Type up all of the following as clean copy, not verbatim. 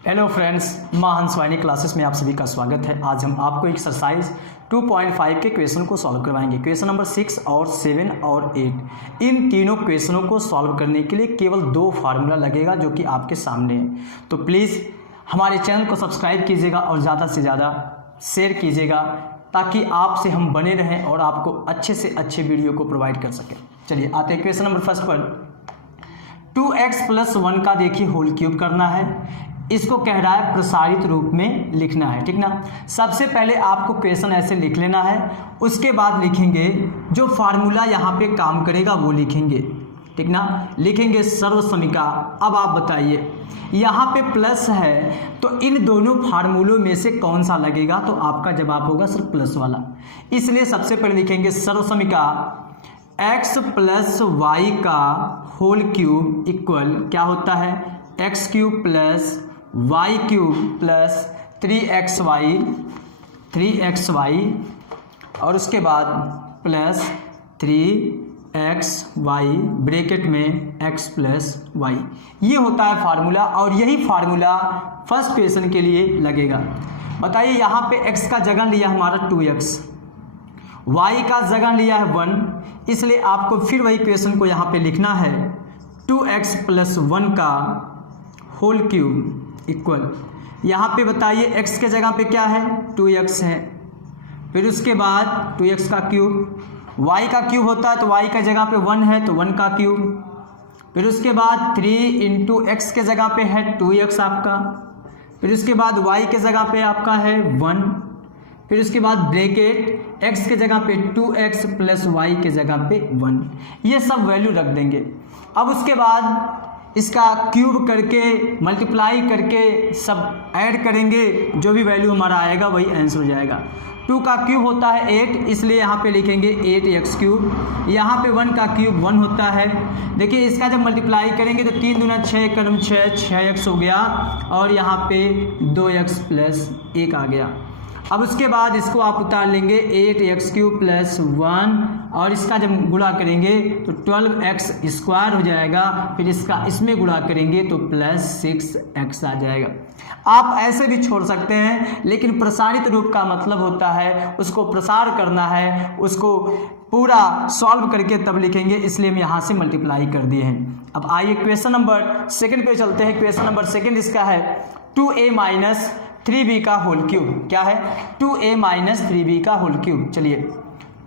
Hello friends, मां हंस वाहिनी क्लासेस में आप सभी का स्वागत है। आज हम आपको एक्सरसाइज 2.5 के क्वेश्चन को सॉल्व करवाएंगे। क्वेश्चन नंबर 6 और 7 और 8 इन तीनों क्वेश्चनों को सॉल्व करने के लिए केवल 2 फार्मूला लगेगा जो कि आपके सामने है। तो प्लीज़ हमारे चैनल को सब्सक्राइब कीजिएगा और ज़्यादा से ज़्यादा शेयर कीजिएगा ताकि आपसे हम बने रहें और आपको अच्छे से अच्छे वीडियो को प्रोवाइड कर सकें। चलिए आते हैं क्वेश्चन नंबर फर्स्ट पर। 2x + 1 का देखिए होल क्यूब करना है। इसको कह रहा है प्रसारित रूप में लिखना है, ठीक ना। सबसे पहले आपको क्वेश्चन ऐसे लिख लेना है, उसके बाद लिखेंगे जो फार्मूला यहाँ पे काम करेगा वो लिखेंगे, ठीक ना। लिखेंगे सर्वसमीका। अब आप बताइए यहाँ पे प्लस है तो इन दोनों फार्मूलों में से कौन सा लगेगा, तो आपका जवाब होगा सिर्फ प्लस वाला। इसलिए सबसे पहले लिखेंगे सर्वसमीका x + y का होल क्यूब इक्वल क्या होता है, x³ + y³ + 3xy और उसके बाद प्लस 3xy ब्रैकेट में x + y। ये होता है फार्मूला और यही फार्मूला फर्स्ट क्वेश्चन के लिए लगेगा। बताइए यहाँ पे x का जगह लिया हमारा 2x, y का जगह लिया है 1, इसलिए आपको फिर वही क्वेश्चन को यहाँ पे लिखना है 2x + 1 का होल क्यूब इक्वल, यहाँ पे बताइए x के जगह पे क्या है 2x है, फिर उसके बाद 2x का क्यूब, y का क्यूब होता है तो y का जगह पे 1 है तो 1 का क्यूब, फिर उसके बाद 3 × x के जगह पे है 2x आपका, फिर उसके बाद y के जगह पे आपका है 1, फिर उसके बाद ब्रैकेट x के जगह पे 2x + y के जगह पे 1। ये सब वैल्यू रख देंगे। अब उसके बाद इसका क्यूब करके मल्टीप्लाई करके सब ऐड करेंगे, जो भी वैल्यू हमारा आएगा वही आंसर हो जाएगा। 2 का क्यूब होता है 8, इसलिए यहाँ पे लिखेंगे 8x³। यहाँ पे 1 का क्यूब 1 होता है। देखिए इसका जब मल्टीप्लाई करेंगे तो 3 दूना 6 कदम 6x हो गया और यहाँ पे 2x + 1 आ गया। अब उसके बाद इसको आप उतार लेंगे 8x³ + 1 और इसका जब गुणा करेंगे तो 12x² हो जाएगा, फिर इसका इसमें गुणा करेंगे तो +6x आ जाएगा। आप ऐसे भी छोड़ सकते हैं, लेकिन प्रसारित रूप का मतलब होता है उसको प्रसार करना है, उसको पूरा सॉल्व करके तब लिखेंगे, इसलिए हम यहाँ से मल्टीप्लाई कर दिए हैं। अब आइए क्वेश्चन नंबर 2 पे चलते हैं। क्वेश्चन नंबर 2 इसका है 2a - 3b का होल क्यूब। क्या है 2a - 3b का होल क्यूब। चलिए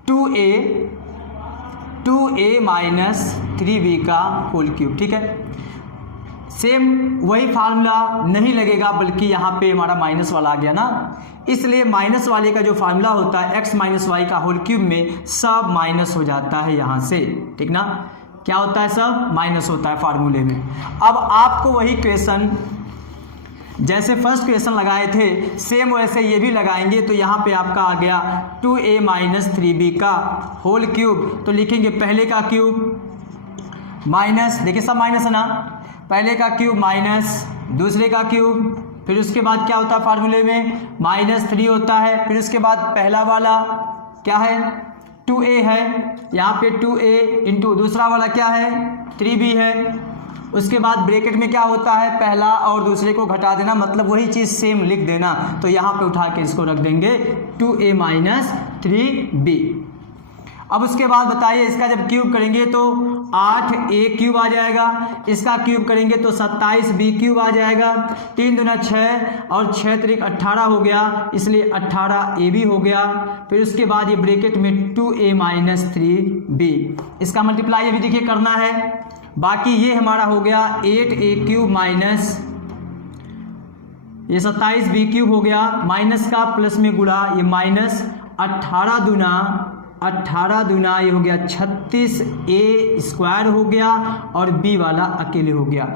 2a - 3b का होल क्यूब, ठीक है। सेम वही फार्मूला नहीं लगेगा, बल्कि यहाँ पे हमारा माइनस वाला आ गया ना, इसलिए माइनस वाले का जो फार्मूला होता है x - y का होल क्यूब में सब माइनस हो जाता है यहाँ से, ठीक ना। क्या होता है, सब माइनस होता है फार्मूले में। अब आपको वही क्वेश्चन जैसे फर्स्ट क्वेश्चन लगाए थे सेम वैसे ये भी लगाएंगे। तो यहाँ पे आपका आ गया 2a - 3b का होल क्यूब। तो लिखेंगे पहले का क्यूब माइनस, देखिए सब माइनस है ना, पहले का क्यूब माइनस दूसरे का क्यूब, फिर उसके बाद क्या होता है फार्मूले में -3 होता है, फिर उसके बाद पहला वाला क्या है 2a है, यहाँ पे 2a इंटू दूसरा वाला क्या है 3b है। उसके बाद ब्रैकेट में क्या होता है पहला और दूसरे को घटा देना, मतलब वही चीज़ सेम लिख देना। तो यहाँ पे उठा के इसको रख देंगे 2a - 3b। अब उसके बाद बताइए इसका जब क्यूब करेंगे तो 8a³ आ जाएगा, इसका क्यूब करेंगे तो 27b³ आ जाएगा। 3 दूना 6 और 6 त्रिक 18 हो गया, इसलिए 18ab हो गया। फिर उसके बाद ये ब्रैकेट में 2a - 3b, इसका मल्टीप्लाई अभी देखिए करना है। बाकी ये हमारा हो गया 8a³ माइनस ये 27b³ हो गया, माइनस का प्लस में गुणा, ये -18 दूना ये हो गया 36a² हो गया और b वाला अकेले हो गया।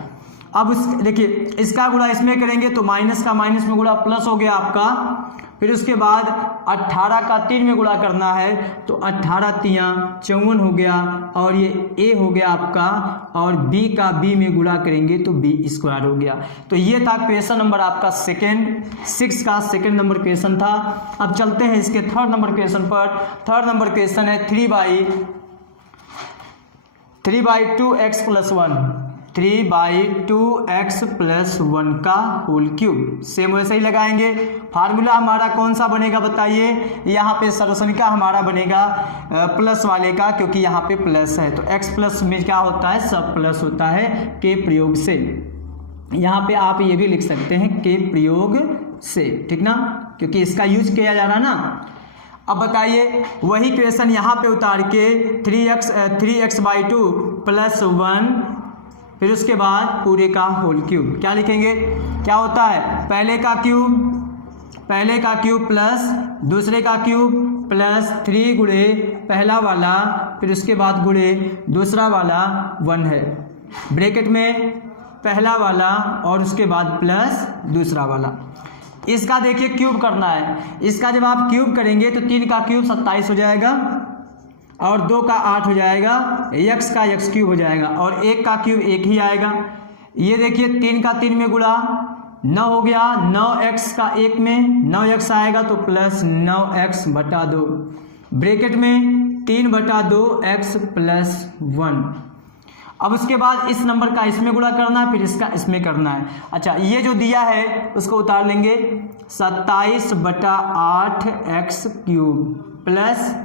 अब देखिए इसका गुणा इसमें करेंगे तो माइनस का माइनस में गुणा प्लस हो गया आपका। फिर उसके बाद 18 का 3 में गुणा करना है तो 18 × 3 = 54 हो गया और ये a हो गया आपका, और b का b में गुणा करेंगे तो b² हो गया। तो ये था क्वेश्चन नंबर आपका 6 का सेकंड नंबर क्वेश्चन था। अब चलते हैं इसके थर्ड नंबर क्वेश्चन पर। थर्ड नंबर क्वेश्चन है 3/2x + 1। 3/2x + 1 का होल क्यूब। सेम वैसे ही लगाएंगे। फार्मूला हमारा कौन सा बनेगा बताइए? यहाँ पे सर्वसमीका हमारा बनेगा प्लस वाले का, क्योंकि यहाँ पे प्लस है तो x प्लस में क्या होता है? सब प्लस होता है के प्रयोग से। यहाँ पे आप ये भी लिख सकते हैं के प्रयोग से, ठीक ना, क्योंकि इसका यूज किया जा रहा ना। अब बताइए वही क्वेश्चन यहाँ पे उतार के 3x/2 + 1, फिर उसके बाद पूरे का होल क्यूब क्या लिखेंगे? क्या होता है? पहले का क्यूब प्लस दूसरे का क्यूब प्लस 3 गुणे पहला वाला, फिर उसके बाद गुणे दूसरा वाला 1 है, ब्रैकेट में पहला वाला और उसके बाद प्लस दूसरा वाला। इसका देखिए क्यूब करना है। इसका जब आप क्यूब करेंगे तो 3 का क्यूब 27 हो जाएगा और 2 का 8 हो जाएगा, x का x क्यूब हो जाएगा और 1 का क्यूब 1 ही आएगा। ये देखिए 3 का 3 में गुणा 9 हो गया, 9x का 1 में 9x आएगा तो प्लस 9x/2, ब्रैकेट में 3/2x + 1। अब उसके बाद इस नंबर का इसमें गुणा करना है, फिर इसका इसमें करना है। अच्छा, ये जो दिया है उसको उतार लेंगे, 27/8x क्यूब प्लस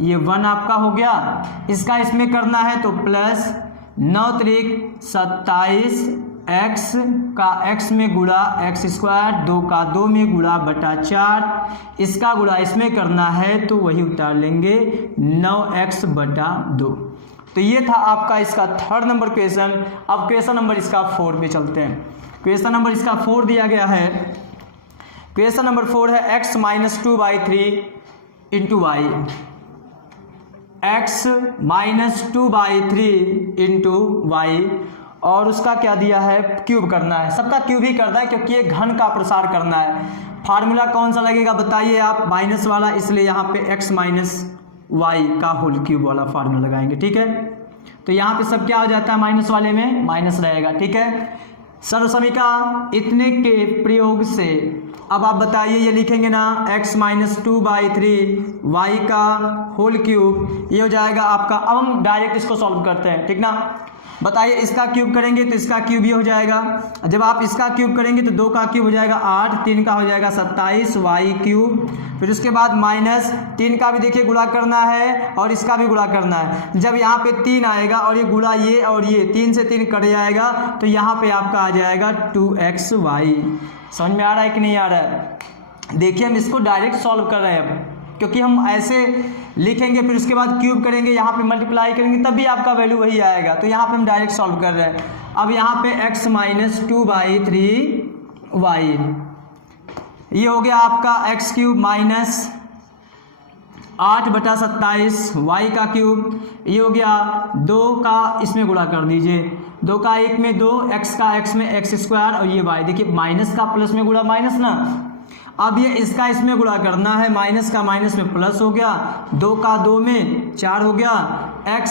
ये 1 आपका हो गया, इसका इसमें करना है तो प्लस 9 × 27 x का x में गुणा x², 2 का 2 में गुणा बटा 4, इसका गुणा इसमें करना है तो वही उतार लेंगे 9x/2। तो ये था आपका इसका थर्ड नंबर क्वेश्चन। अब क्वेश्चन नंबर इसका 4 पे चलते हैं। क्वेश्चन नंबर इसका 4 दिया गया है। क्वेश्चन नंबर 4 है x - 2/3 × y, x - 2/3 × y, और उसका क्या दिया है? क्यूब करना है। सबका क्यूब ही करना है क्योंकि ये घन का प्रसार करना है। फार्मूला कौन सा लगेगा बताइए आप? माइनस वाला, इसलिए यहाँ पे x - y का होल क्यूब वाला फार्मूला लगाएंगे, ठीक है। तो यहाँ पे सब क्या हो जाता है? माइनस वाले में माइनस रहेगा, ठीक है। सर्वसमीका इतने के प्रयोग से, अब आप बताइए ये लिखेंगे ना, x - 2/3 y का होल क्यूब, ये हो जाएगा आपका। अब हम डायरेक्ट इसको सॉल्व करते हैं, ठीक ना। बताइए इसका क्यूब करेंगे तो इसका क्यूब ये हो जाएगा। जब आप इसका क्यूब करेंगे तो 2 का क्यूब हो जाएगा 8, 3 का हो जाएगा 27 y क्यूब, फिर उसके बाद माइनस 3 का भी देखिए गुणा करना है और इसका भी गुणा करना है। जब यहाँ पे 3 आएगा और ये गुणा ये और ये 3 से 3 कट जाएगा तो यहाँ पे आपका आ जाएगा 2xy। समझ में आ रहा है कि नहीं आ रहा है? देखिए हम इसको डायरेक्ट सॉल्व कर रहे हैं अब, क्योंकि हम ऐसे लिखेंगे फिर उसके बाद क्यूब करेंगे, यहाँ पे मल्टीप्लाई करेंगे तभी आपका वैल्यू वही आएगा। तो यहाँ पे हम डायरेक्ट सॉल्व कर रहे हैं। अब यहाँ पे x - 2/3y, ये हो गया आपका x क्यूब माइनस 8/27 y का क्यूब, ये हो गया 2 का इसमें गुणा कर दीजिए, 2 का 1 में 2, x का x में x² और ये y। देखिए माइनस का प्लस में गुणा माइनस ना। अब ये इसका इसमें गुणा करना है, माइनस का माइनस में प्लस हो गया, 2 का 2 में 4 हो गया, x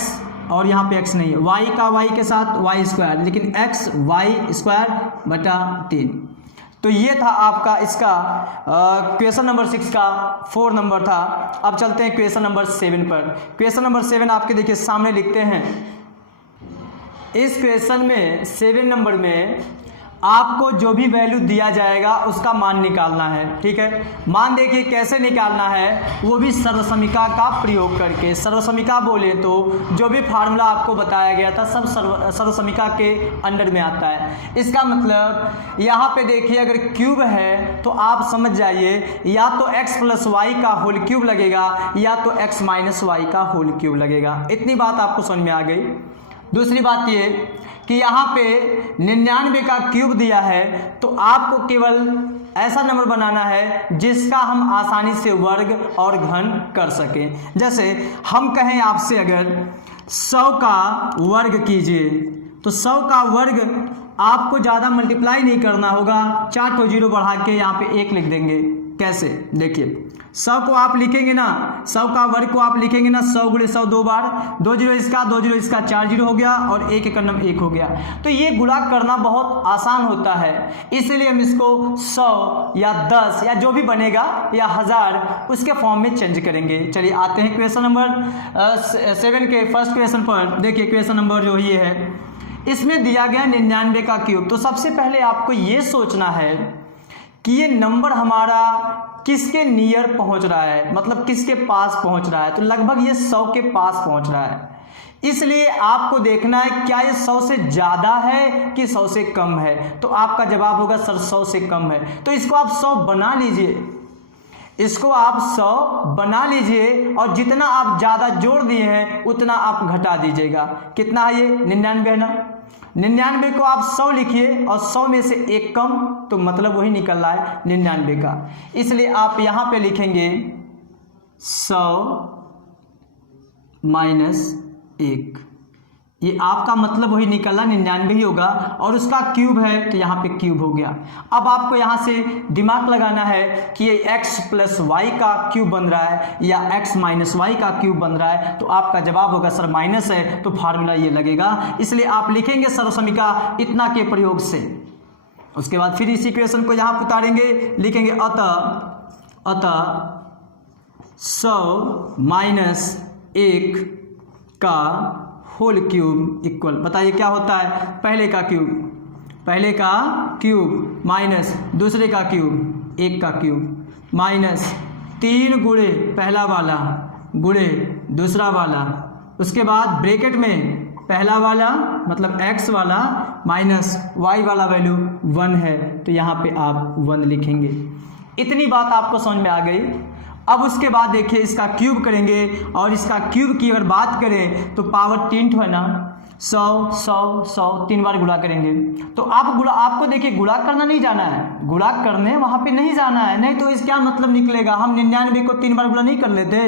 और यहाँ पे x नहीं है, y का y के साथ y², लेकिन x y²/3। तो ये था आपका इसका क्वेश्चन नंबर 6 का 4 नंबर था। अब चलते हैं क्वेश्चन नंबर 7 पर। क्वेश्चन नंबर 7 आपके देखिए सामने लिखते हैं। इस क्वेश्चन में 7 नंबर में आपको जो भी वैल्यू दिया जाएगा उसका मान निकालना है, ठीक है। मान देखिए कैसे निकालना है, वो भी सर्वसमीका का प्रयोग करके। सर्वसमीका बोले तो जो भी फार्मूला आपको बताया गया था सब सर्वसमीका के अंडर में आता है। इसका मतलब यहाँ पे देखिए अगर क्यूब है तो आप समझ जाइए या तो x + y का होल क्यूब लगेगा या तो x - y का होल क्यूब लगेगा। इतनी बात आपको समझ में आ गई। दूसरी बात ये कि यहाँ पे 99 का क्यूब दिया है तो आपको केवल ऐसा नंबर बनाना है जिसका हम आसानी से वर्ग और घन कर सकें। जैसे हम कहें आपसे अगर 100 का वर्ग कीजिए तो 100 का वर्ग आपको ज़्यादा मल्टीप्लाई नहीं करना होगा, 4 तो 0 बढ़ा के यहाँ पे 1 लिख देंगे। कैसे? देखिए 100 को आप लिखेंगे ना, 100 का वर्ग को आप लिखेंगे ना, 100 × 100 2 बार, 2 0 इसका 2 0 इसका 4 0 हो गया और 1 1 1 हो गया। तो ये गुणा करना बहुत आसान होता है, इसलिए हम इसको 100 या 10 या जो भी बनेगा या 1000 उसके फॉर्म में चेंज करेंगे। चलिए आते हैं क्वेश्चन नंबर 7 के फर्स्ट क्वेश्चन पर। देखिए क्वेश्चन नंबर जो ये है, इसमें दिया गया 99 का क्यूब। तो सबसे पहले आपको ये सोचना है कि ये नंबर हमारा किसके नियर पहुंच रहा है, मतलब किसके पास पहुंच रहा है। तो लगभग ये 100 के पास पहुंच रहा है, इसलिए आपको देखना है क्या ये 100 से ज़्यादा है कि 100 से कम है। तो आपका जवाब होगा सर 100 से कम है। तो इसको आप 100 बना लीजिए, इसको आप 100 बना लीजिए और जितना आप ज़्यादा जोड़ दिए हैं उतना आप घटा दीजिएगा। कितना है ये 99 है ना, 99 को आप 100 लिखिए और 100 में से एक कम, तो मतलब वही निकल रहा है 99 का। इसलिए आप यहाँ पे लिखेंगे 100 माइनस 1, ये आपका मतलब वही निकला 99 ही होगा और उसका क्यूब है तो यहाँ पे क्यूब हो गया। अब आपको यहाँ से दिमाग लगाना है कि ये x प्लस वाई का क्यूब बन रहा है या x माइनस वाई का क्यूब बन रहा है। तो आपका जवाब होगा सर माइनस है, तो फार्मूला ये लगेगा। इसलिए आप लिखेंगे सर्वसमीका इतना के प्रयोग से। उसके बाद फिर इस इक्वेशन को यहाँ उतारेंगे, लिखेंगे अतः 100 माइनस 1 का होल क्यूब इक्वल, बताइए क्या होता है, पहले का क्यूब माइनस दूसरे का क्यूब, 1 का क्यूब माइनस 3 गुणे पहला वाला गुणे दूसरा वाला, उसके बाद ब्रैकेट में पहला वाला मतलब x वाला माइनस y वाला वैल्यू 1 है, तो यहाँ पे आप 1 लिखेंगे। इतनी बात आपको समझ में आ गई। अब उसके बाद देखिए इसका क्यूब करेंगे और इसका क्यूब की अगर बात करें तो पावर 3 है ना, 100 100 100 3 बार गुणा करेंगे। तो आपको देखिए गुणा करना नहीं जाना है, गुणा करने वहाँ पे नहीं जाना है, नहीं तो इसका मतलब निकलेगा हम 99 को 3 बार गुणा नहीं कर लेते,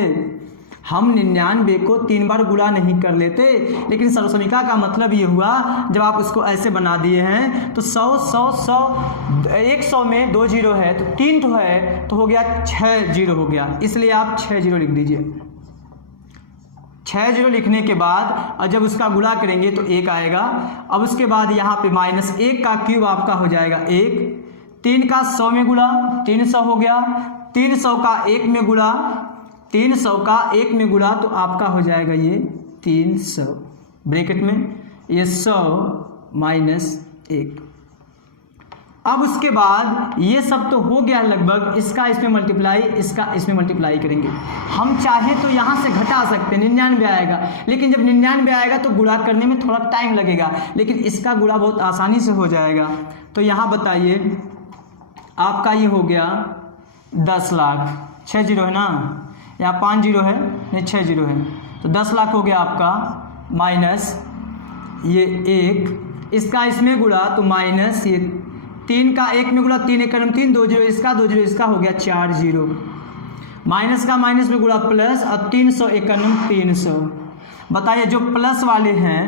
हम 99 को 3 बार गुणा नहीं कर लेते। लेकिन सर्वसमीका का मतलब ये हुआ जब आप उसको ऐसे बना दिए हैं तो 100 100 100 100 में 2 जीरो है तो 3 तो है तो हो गया 6 जीरो हो गया, इसलिए आप 6 जीरो लिख दीजिए। 6 जीरो लिखने के बाद और जब उसका गुणा करेंगे तो 1 आएगा। अब उसके बाद यहाँ पे माइनस 1 का क्यूब आपका हो जाएगा 1, 3 का 100 में गुणा 300 हो गया, 300 का 1 में गुणा 300 का 1 में गुणा तो आपका हो जाएगा ये 300, ब्रैकेट में ये 100 माइनस 1। अब उसके बाद ये सब तो हो गया लगभग, इसका इसमें मल्टीप्लाई, इसका इसमें मल्टीप्लाई करेंगे। हम चाहे तो यहाँ से घटा सकते हैं, 99 आएगा, लेकिन जब 99 आएगा तो गुणा करने में थोड़ा टाइम लगेगा, लेकिन इसका गुणा बहुत आसानी से हो जाएगा। तो यहाँ बताइए आपका ये हो गया 10 लाख, 6 जीरो है ना, यहाँ 5 जीरो है नहीं 6 जीरो है, तो 10 लाख हो गया आपका, माइनस ये 1, इसका इसमें गुणा तो माइनस ये 3 का 1 में गुणा 3 1 3 2 जीरो, इसका 2 जीरो, इसका हो गया 4 जीरो, माइनस का माइनस में गुणा प्लस और 300 300। बताइए जो प्लस वाले हैं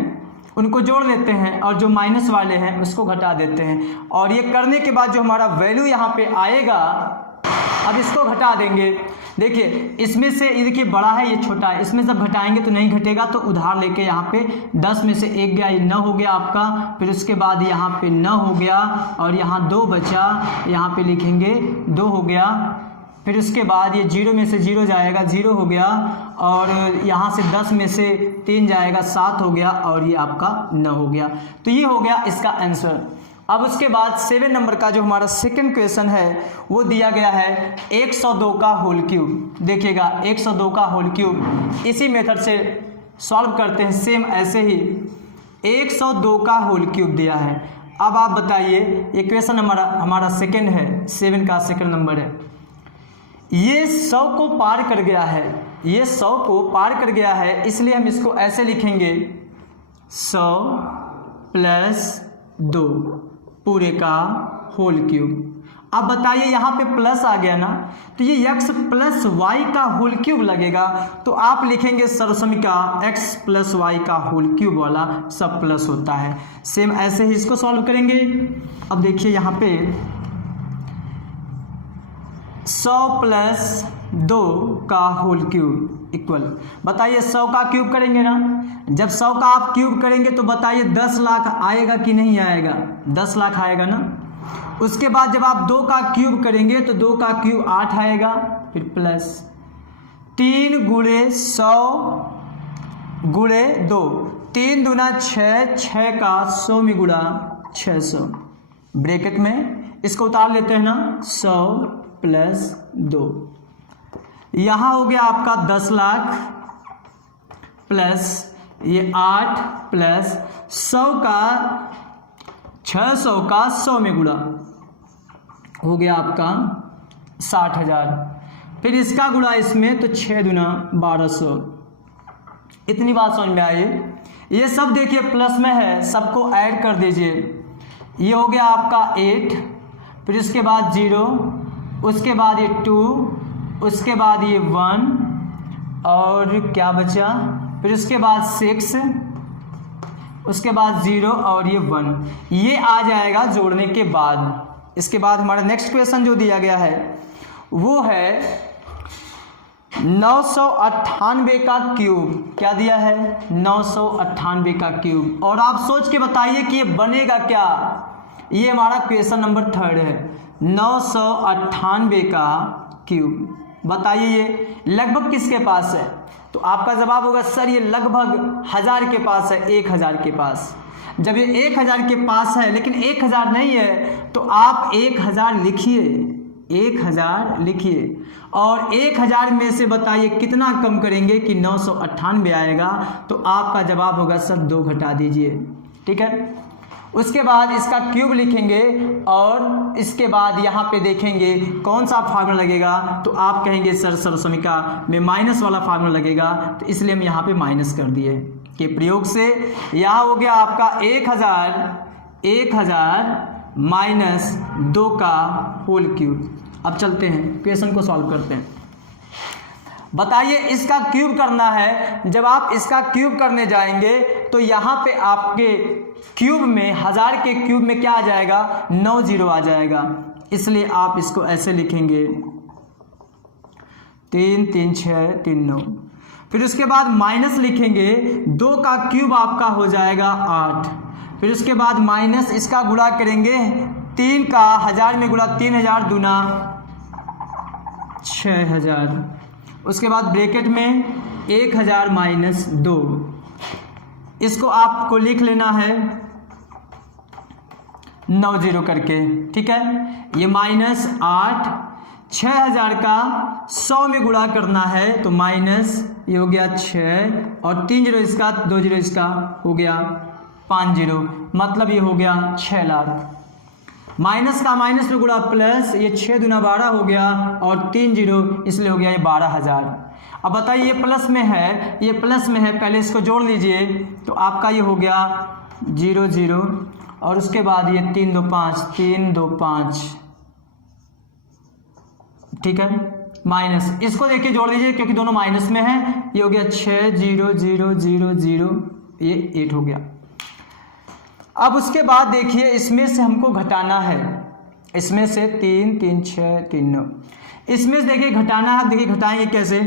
उनको जोड़ लेते हैं और जो माइनस वाले हैं उसको घटा देते हैं, और ये करने के बाद जो हमारा वैल्यू यहाँ पे आएगा अब इसको घटा देंगे। देखिए इसमें से ये देखिए बड़ा है ये छोटा है, इसमें जब घटाएंगे तो नहीं घटेगा, तो उधार लेके यहाँ पे 10 में से 1 गया, ये 9 हो गया आपका, फिर उसके बाद यहाँ पे 9 हो गया और यहाँ 2 बचा, यहाँ पे लिखेंगे 2 हो गया, फिर उसके बाद ये 0 में से 0 जाएगा 0 हो गया, और यहाँ से 10 में से 3 जाएगा 7 हो गया, और ये आपका 9 हो गया। तो ये हो गया इसका आंसर। अब उसके बाद 7 नंबर का जो हमारा सेकंड क्वेश्चन है वो दिया गया है 102 का होल क्यूब। देखिएगा 102 का होल क्यूब इसी मेथड से सॉल्व करते हैं, सेम ऐसे ही 102 का होल क्यूब दिया है। अब आप बताइए ये क्वेश्चन हमारा सेकंड है, 7 का सेकंड नंबर है। ये 100 को पार कर गया है, ये 100 को पार कर गया है, इसलिए हम इसको ऐसे लिखेंगे 100 प्लस 2 पूरे का होल क्यूब। अब बताइए यहाँ पे प्लस आ गया ना, तो ये x प्लस वाई का होल क्यूब लगेगा, तो आप लिखेंगे सर्वसमीका x प्लस वाई का होल क्यूब वाला सब प्लस होता है। सेम ऐसे ही इसको सॉल्व करेंगे। अब देखिए यहाँ पे 100 प्लस 2 का होल क्यूब इक्वल, बताइए 100 का क्यूब करेंगे ना, जब 100 का आप क्यूब करेंगे तो बताइए 10 लाख आएगा कि नहीं आएगा, 10 लाख आएगा ना। उसके बाद जब आप 2 का क्यूब करेंगे तो 2 का क्यूब 8 आएगा, फिर प्लस 3 गुणे 100 गुणे 2, 3 दूना 6, 6 का 100 में गुणा 600, ब्रैकेट में इसको उतार लेते हैं ना, 100 प्लस 2, यहाँ हो गया आपका 10 लाख प्लस ये 8 प्लस 100 का 600 का 100 में गुणा हो गया आपका 60,000, फिर इसका गुणा इसमें तो 6 दूना 1200। इतनी बात समझ में आई। ये सब देखिए प्लस में है, सबको ऐड कर दीजिए। ये हो गया आपका 8, फिर उसके बाद 0, उसके बाद ये 2, उसके बाद ये 1 और क्या बचा, फिर उसके बाद 6, उसके बाद 0 और ये 1, ये आ जाएगा जोड़ने के बाद। इसके बाद हमारा नेक्स्ट क्वेश्चन जो दिया गया है वो है 998 का क्यूब। क्या दिया है? 998 का क्यूब। और आप सोच के बताइए कि ये बनेगा क्या। ये हमारा क्वेश्चन नंबर 3 है, 998 का क्यूब। बताइए ये लगभग किसके पास है? तो आपका जवाब होगा सर ये लगभग 1000 के पास है, 1000 के पास। जब ये 1000 के पास है लेकिन 1000 नहीं है तो आप 1000 लिखिए, 1000 लिखिए और 1000 में से बताइए कितना कम करेंगे कि 998 आएगा। तो आपका जवाब होगा सर 2 घटा दीजिए, ठीक है। उसके बाद इसका क्यूब लिखेंगे और इसके बाद यहाँ पे देखेंगे कौन सा फार्मूला लगेगा। तो आप कहेंगे सर सर्वसमीका में माइनस वाला फार्मूला लगेगा, तो इसलिए हम यहाँ पे माइनस कर दिए के प्रयोग से। यहाँ हो गया आपका 1000 माइनस 2 का होल क्यूब। अब चलते हैं क्वेश्चन को सॉल्व करते हैं। बताइए इसका क्यूब करना है। जब आप इसका क्यूब करने जाएंगे तो यहाँ पे आपके क्यूब में 1000 के क्यूब में क्या आ जाएगा? 9 जीरो आ जाएगा, इसलिए आप इसको ऐसे लिखेंगे 3 3 6 3 9। फिर उसके बाद माइनस लिखेंगे, 2 का क्यूब आपका हो जाएगा 8। फिर उसके बाद माइनस इसका गुणा करेंगे 3 का 1000 में गुणा 3000 दूना 6000। उसके बाद ब्रैकेट में 1000 माइनस 2, इसको आपको लिख लेना है 9 जीरो करके, ठीक है। ये माइनस 8, 6000 का 100 में गुणा करना है तो माइनस ये हो गया 6 और 3 जीरो इसका, 2 जीरो इसका हो गया 5 जीरो, मतलब ये हो गया 6 लाख। माइनस का माइनस में गुणा प्लस, ये 6 दूना 12 हो गया और 3 जीरो, इसलिए हो गया ये 12000। अब बताइए ये प्लस में है, ये प्लस में है, पहले इसको जोड़ लीजिए तो आपका ये हो गया 0 0 और उसके बाद ये 3 2 5 3 2 5, ठीक है। माइनस इसको देखिए जोड़ लीजिए क्योंकि दोनों माइनस में है, ये हो गया 6 0 0 0 0, ये 8 हो गया। अब उसके बाद देखिए इसमें से हमको घटाना है, इसमें से 3 3 6 3 9, इसमें से देखिए घटाना है। देखिए घटाएंगे कैसे?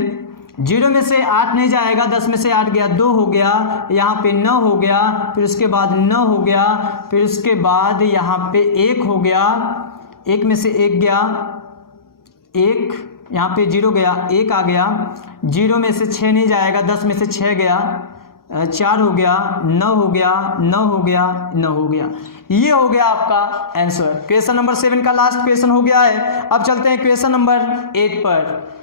0 में से 8 नहीं जाएगा, 10 में से 8 गया 2 हो गया, यहाँ पे 9 हो गया, फिर उसके बाद 9 हो गया, फिर उसके बाद यहाँ पे 1 हो गया, 1 में से 1 गया 1, यहाँ पे 0 गया 1 आ गया, 0 में से 6 नहीं जाएगा, 10 में से 6 गया 4 हो गया, 9 हो गया 9 हो गया 9 हो गया। ये हो गया आपका आंसर। क्वेश्चन नंबर 7 का लास्ट क्वेश्चन हो गया है। अब चलते हैं क्वेश्चन नंबर 8 पर।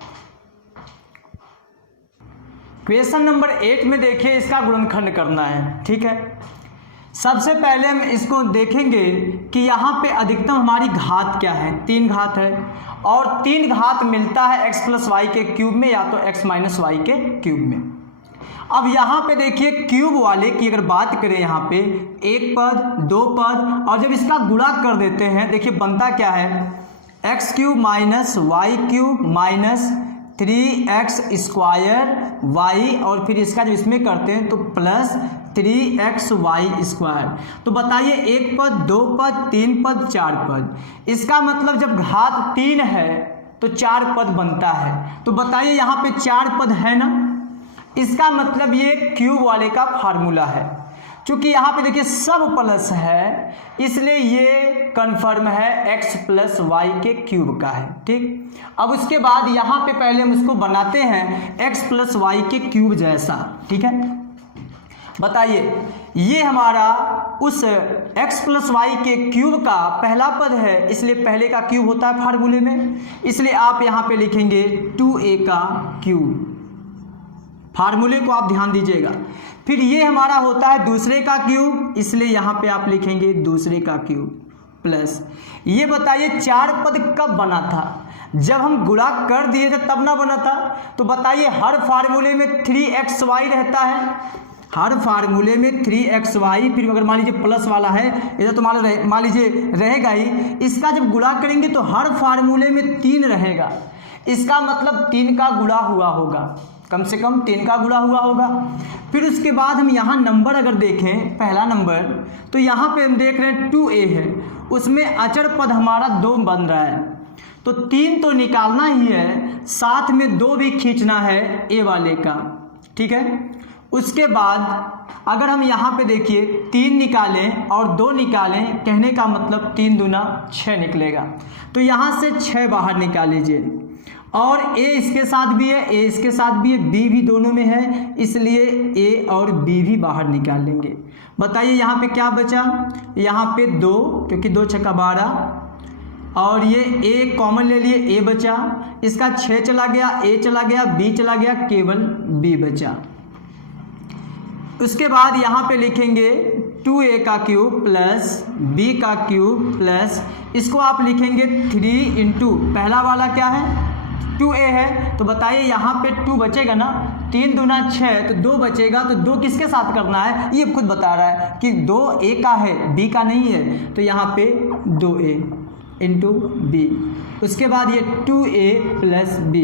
क्वेश्चन नंबर 8 में देखिए इसका गुणनखंड करना है, ठीक है। सबसे पहले हम इसको देखेंगे कि यहाँ पे अधिकतम हमारी घात क्या है। 3 घात है और 3 घात मिलता है x प्लस वाई के क्यूब में या तो x माइनस वाई के क्यूब में। अब यहाँ पे देखिए क्यूब वाले की अगर बात करें, यहाँ पे 1 पद 2 पद और जब इसका गुणा कर देते हैं देखिए बनता क्या है? X cube minus Y cube minus 3x square Y और फिर इसका जब इसमें करते हैं तो प्लस 3xy स्क्वायर। तो बताइए 1 पद 2 पद 3 पद 4 पद, इसका मतलब जब घात 3 है तो 4 पद बनता है। तो बताइए यहाँ पे 4 पद है ना, इसका मतलब ये क्यूब वाले का फार्मूला है। क्योंकि यहाँ पे देखिए सब प्लस है इसलिए ये कन्फर्म है x प्लस वाई के क्यूब का है, ठीक। अब उसके बाद यहाँ पे पहले हम इसको बनाते हैं x प्लस वाई के क्यूब जैसा, ठीक है। बताइए ये हमारा उस x प्लस वाई के क्यूब का पहला पद है, इसलिए पहले का क्यूब होता है फार्मूले में, इसलिए आप यहाँ पे लिखेंगे 2a का क्यूब। फार्मूले को आप ध्यान दीजिएगा। फिर ये हमारा होता है दूसरे का क्यूब, इसलिए यहाँ पे आप लिखेंगे दूसरे का क्यूब प्लस। ये बताइए 4 पद कब बना था? जब हम गुणा कर दिए थे तब ना बना था। तो बताइए हर फार्मूले में 3xy रहता है, हर फार्मूले में 3xy, फिर अगर मान लीजिए प्लस वाला है इधर तो मान लीजिए रहेगा ही, इसका जब गुणा करेंगे तो हर फार्मूले में 3 रहेगा, इसका मतलब 3 का गुणा हुआ होगा, कम से कम 3 का गुणा हुआ होगा। फिर उसके बाद हम यहाँ नंबर अगर देखें, पहला नंबर तो यहाँ पे हम देख रहे हैं 2a है, उसमें अचर पद हमारा 2 बन रहा है, तो 3 तो निकालना ही है, साथ में 2 भी खींचना है a वाले का, ठीक है। उसके बाद अगर हम यहाँ पे देखिए 3 निकालें और 2 निकालें, कहने का मतलब 3 दूना 6 निकलेगा, तो यहाँ से 6 बाहर निकाल लीजिए, और a इसके साथ भी है, a इसके साथ भी है, b भी दोनों में है, इसलिए a और b भी बाहर निकाल लेंगे। बताइए यहाँ पे क्या बचा? यहाँ पे 2, क्योंकि 2 छक्का 12, और ये a कॉमन ले लिए, a बचा, इसका 6 चला गया, a चला गया, b चला गया, केवल b बचा। उसके बाद यहाँ पे लिखेंगे 2a का क्यूब प्लस b का क्यूब प्लस, इसको आप लिखेंगे 3 इंटू पहला वाला क्या है 2a है, तो बताइए यहाँ पे 2 बचेगा ना, 3 दूना 6, तो 2 बचेगा, तो 2 किसके साथ करना है ये खुद बता रहा है कि 2 a का है, b का नहीं है, तो यहाँ पे 2a इंटू b। उसके बाद ये 2a प्लस b।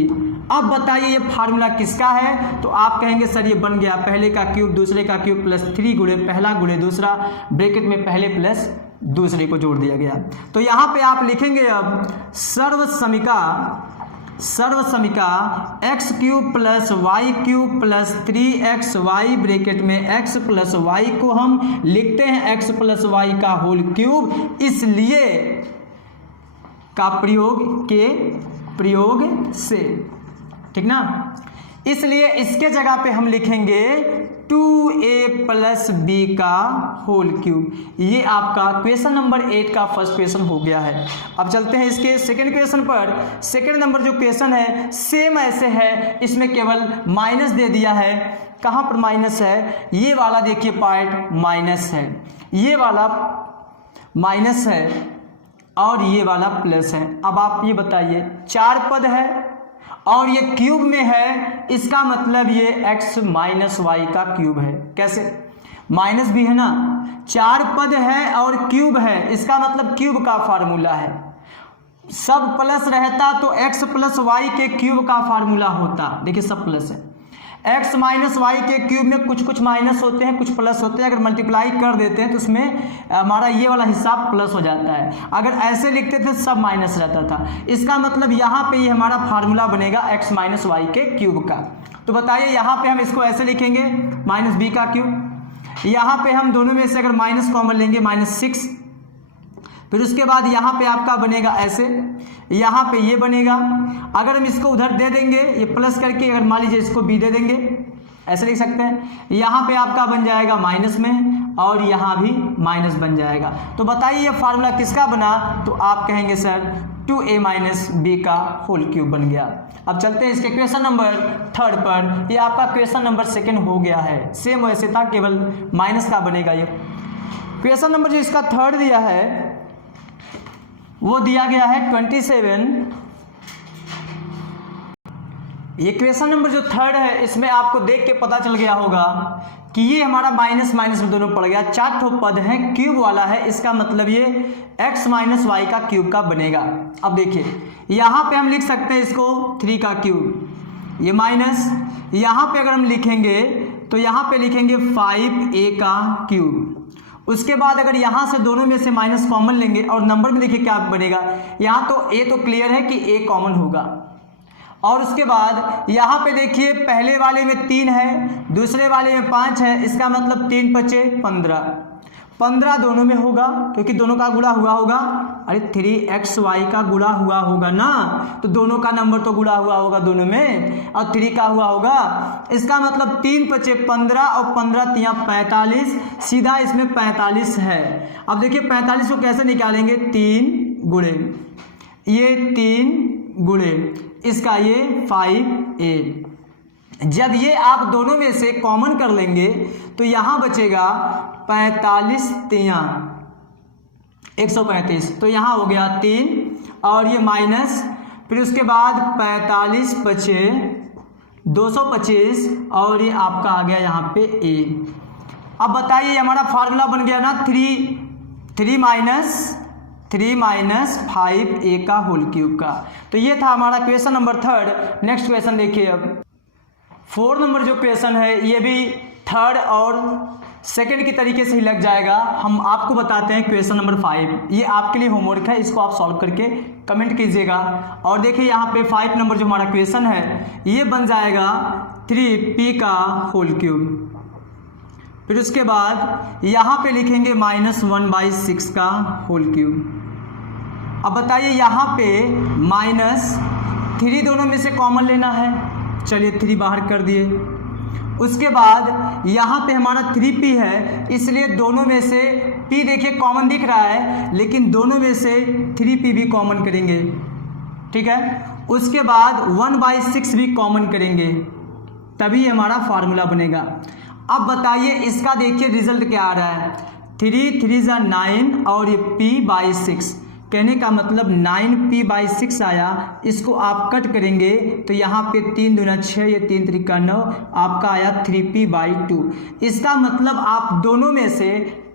अब बताइए ये फार्मूला किसका है? तो आप कहेंगे सर ये बन गया पहले का क्यूब दूसरे का क्यूब प्लस 3 गुणे पहला गुणे दूसरा, ब्रैकेट में पहले प्लस दूसरे को जोड़ दिया गया। तो यहाँ पे आप लिखेंगे अब सर्वसमीका x cube plus Y cube plus 3xy, bracket में x प्लस वाई को हम लिखते हैं x प्लस वाई का होल क्यूब, इसलिए का प्रयोग से, ठीक ना। इसलिए इसके जगह पे हम लिखेंगे 2a प्लस b का होल क्यूब। ये आपका क्वेश्चन नंबर 8 का फर्स्ट क्वेश्चन हो गया है। अब चलते हैं इसके सेकंड क्वेश्चन पर। सेकंड नंबर जो क्वेश्चन है सेम ऐसे है, इसमें केवल माइनस दे दिया है। कहाँ पर माइनस है? ये वाला देखिए पार्ट माइनस है, ये वाला माइनस है और ये वाला प्लस है। अब आप ये बताइए 4 पद है और ये क्यूब में है, इसका मतलब ये x माइनस वाई का क्यूब है। कैसे? माइनस भी है ना, 4 पद है और क्यूब है, इसका मतलब क्यूब का फार्मूला है। सब प्लस रहता तो x प्लस वाई के क्यूब का फार्मूला होता। देखिए सब प्लस है, x माइनस वाई के क्यूब में कुछ कुछ माइनस होते हैं कुछ प्लस होते हैं। अगर मल्टीप्लाई कर देते हैं तो उसमें हमारा ये वाला हिस्सा प्लस हो जाता है। अगर ऐसे लिखते थे सब माइनस रहता था। इसका मतलब यहाँ पे ये हमारा फार्मूला बनेगा x माइनस वाई के क्यूब का। तो बताइए यहाँ पे हम इसको ऐसे लिखेंगे माइनस बी का क्यूब। यहाँ पे हम दोनों में से अगर माइनस कॉमन लेंगे -6, फिर उसके बाद यहाँ पे आपका बनेगा ऐसे, यहाँ पे ये बनेगा। अगर हम इसको उधर दे देंगे ये प्लस करके, अगर मान लीजिए इसको b दे देंगे, ऐसे लिख सकते हैं। यहाँ पे आपका बन जाएगा माइनस में और यहाँ भी माइनस बन जाएगा। तो बताइए ये फार्मूला किसका बना? तो आप कहेंगे सर 2a माइनस b का होल क्यूब बन गया। अब चलते हैं इसके क्वेश्चन नंबर 3 पर। ये आपका क्वेश्चन नंबर 2 हो गया है, सेम वैसे था केवल माइनस का बनेगा। ये क्वेश्चन नंबर जो इसका 3 दिया है वो दिया गया है 27। ये क्वेश्चन नंबर जो 3 है इसमें आपको देख के पता चल गया होगा कि ये हमारा माइनस माइनस में दोनों पड़ गया। 4 ठो पद है, क्यूब वाला है, इसका मतलब ये x माइनस वाई का क्यूब का बनेगा। अब देखिए यहाँ पे हम लिख सकते हैं इसको 3 का क्यूब, ये माइनस, यहाँ पे अगर हम लिखेंगे तो यहाँ पे लिखेंगे 5a का क्यूब। उसके बाद अगर यहाँ से दोनों में से माइनस कॉमन लेंगे और नंबर में देखिए क्या बनेगा। यहाँ तो a तो क्लियर है कि a कॉमन होगा, और उसके बाद यहाँ पे देखिए पहले वाले में 3 है, दूसरे वाले में 5 है, इसका मतलब 3 × 5 = 15। 15 दोनों में होगा क्योंकि दोनों का गुणा हुआ होगा। अरे 3xy का गुणा हुआ होगा ना, तो दोनों का नंबर तो गुणा हुआ होगा दोनों में, और 3 का हुआ होगा। इसका मतलब 3 × 5 = 15 और 15 × 3 = 45, सीधा इसमें 45 है। अब देखिए 45 को कैसे निकालेंगे, 3 गुणे ये 3 गुणे इसका ये 5a। जब ये आप दोनों में से कॉमन कर लेंगे तो यहाँ बचेगा 45 × 3 = 135, तो यहाँ हो गया 3 और ये माइनस, फिर उसके बाद 45 × 5 = 225 और ये आपका आ गया यहाँ पे a। अब बताइए हमारा फार्मूला बन गया ना 3 माइनस 5a का होल क्यूब का। तो ये था हमारा क्वेश्चन नंबर 3। नेक्स्ट क्वेश्चन देखिए। अब 4 नंबर जो क्वेश्चन है ये भी थर्ड और सेकंड की तरीके से ही लग जाएगा। हम आपको बताते हैं क्वेश्चन नंबर 5, ये आपके लिए होमवर्क है, इसको आप सॉल्व करके कमेंट कीजिएगा। और देखिए यहाँ पे 5 नंबर जो हमारा क्वेश्चन है ये बन जाएगा 3p का होल क्यूब। फिर उसके बाद यहाँ पे लिखेंगे -1/6 का होल क्यूब। अब बताइए यहाँ पे -3 दोनों में से कॉमन लेना है, चलिए 3 बाहर कर दिए। उसके बाद यहाँ पे हमारा 3p है, इसलिए दोनों में से p देखिए कॉमन दिख रहा है, लेकिन दोनों में से 3p भी कॉमन करेंगे, ठीक है। उसके बाद 1/6 भी कॉमन करेंगे, तभी हमारा फार्मूला बनेगा। अब बताइए इसका देखिए रिजल्ट क्या आ रहा है, 3 × 3 = 9 और ये p/6, कहने का मतलब 9p/6 आया। इसको आप कट करेंगे तो यहाँ पे 3 दूना 6, ये 3 त्रिका 9, आपका आया 3p/2। इसका मतलब आप दोनों में से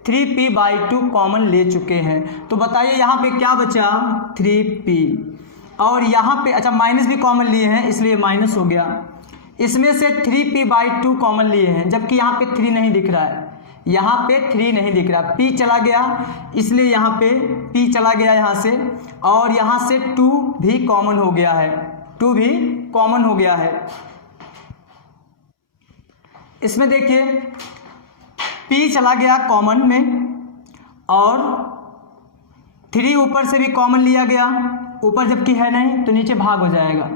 3p/2 कॉमन ले चुके हैं। तो बताइए यहाँ पे क्या बचा, 3p, और यहाँ पे अच्छा माइनस भी कॉमन लिए हैं इसलिए माइनस हो गया। इसमें से 3p/2 कॉमन लिए हैं, जबकि यहाँ पे 3 नहीं दिख रहा है, यहाँ पे 3 नहीं दिख रहा, p चला गया, इसलिए यहाँ पे p चला गया यहाँ से, और यहाँ से 2 भी कॉमन हो गया है, 2 भी कॉमन हो गया है। इसमें देखिए p चला गया कॉमन में, और 3 ऊपर से भी कॉमन लिया गया, ऊपर जबकि है नहीं तो नीचे भाग हो जाएगा।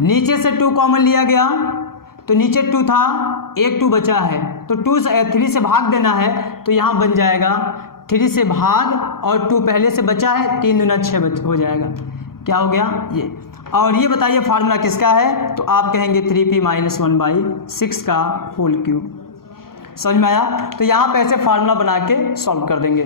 नीचे से 2 कॉमन लिया गया तो नीचे 2 था, एक 2 बचा है, तो 3 से भाग देना है, तो यहाँ बन जाएगा 3 से भाग और 2 पहले से बचा है, 3 दूना 6 हो जाएगा। क्या हो गया ये। और ये बताइए फार्मूला किसका है, तो आप कहेंगे 3p - 1/6 का होल क्यूब। समझ में आया। तो यहाँ पे ऐसे फार्मूला बना के सॉल्व कर देंगे।